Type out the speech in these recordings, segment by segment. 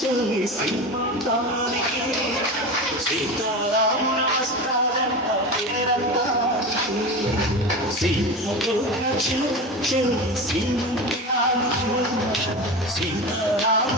చెల్లి సీతారాముల వస్తారంట పేరంటానికి సీతారాముల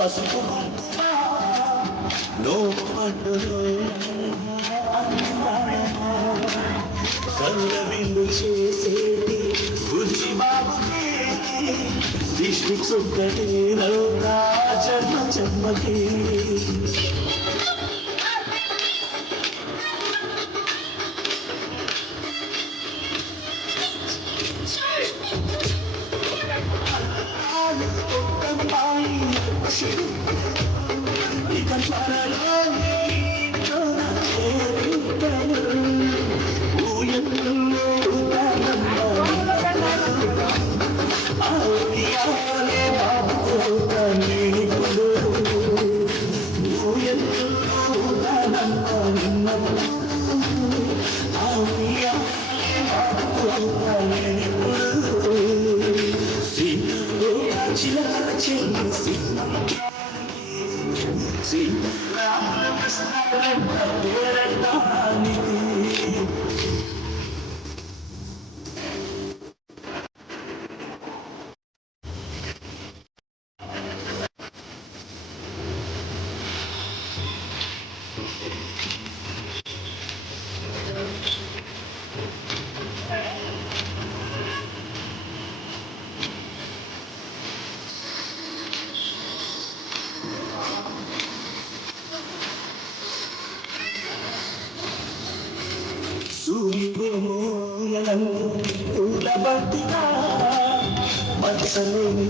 పసుపు కుంకుమ లోపండులో సల్లవిందు చేసేటి బుద్ధి బాబుకి దిష్టి చుక్కటి జన్మ జన్మకి You can try to love. సీతారాముల వస్తారంట పేరంటానికి సూర్యులను పూలబట్టిగా మత్సలేని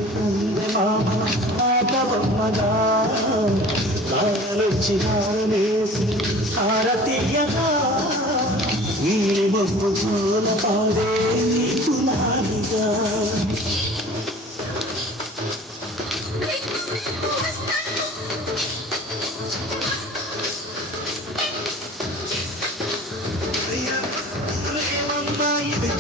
పూల పాడే నీకు నాడిగా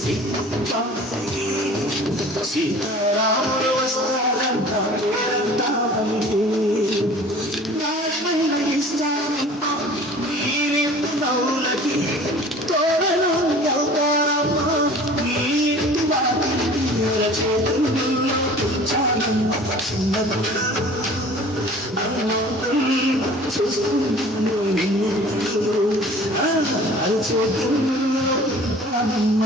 చెల్లి సీతారాములు వస్తారంట పేరంటానికి నాశమైన ఇస్తారంట మీరింటి నవ్వులకి చేతుల్లో చూస్తున్నాను నిన్ను చూస్తున్నా I'm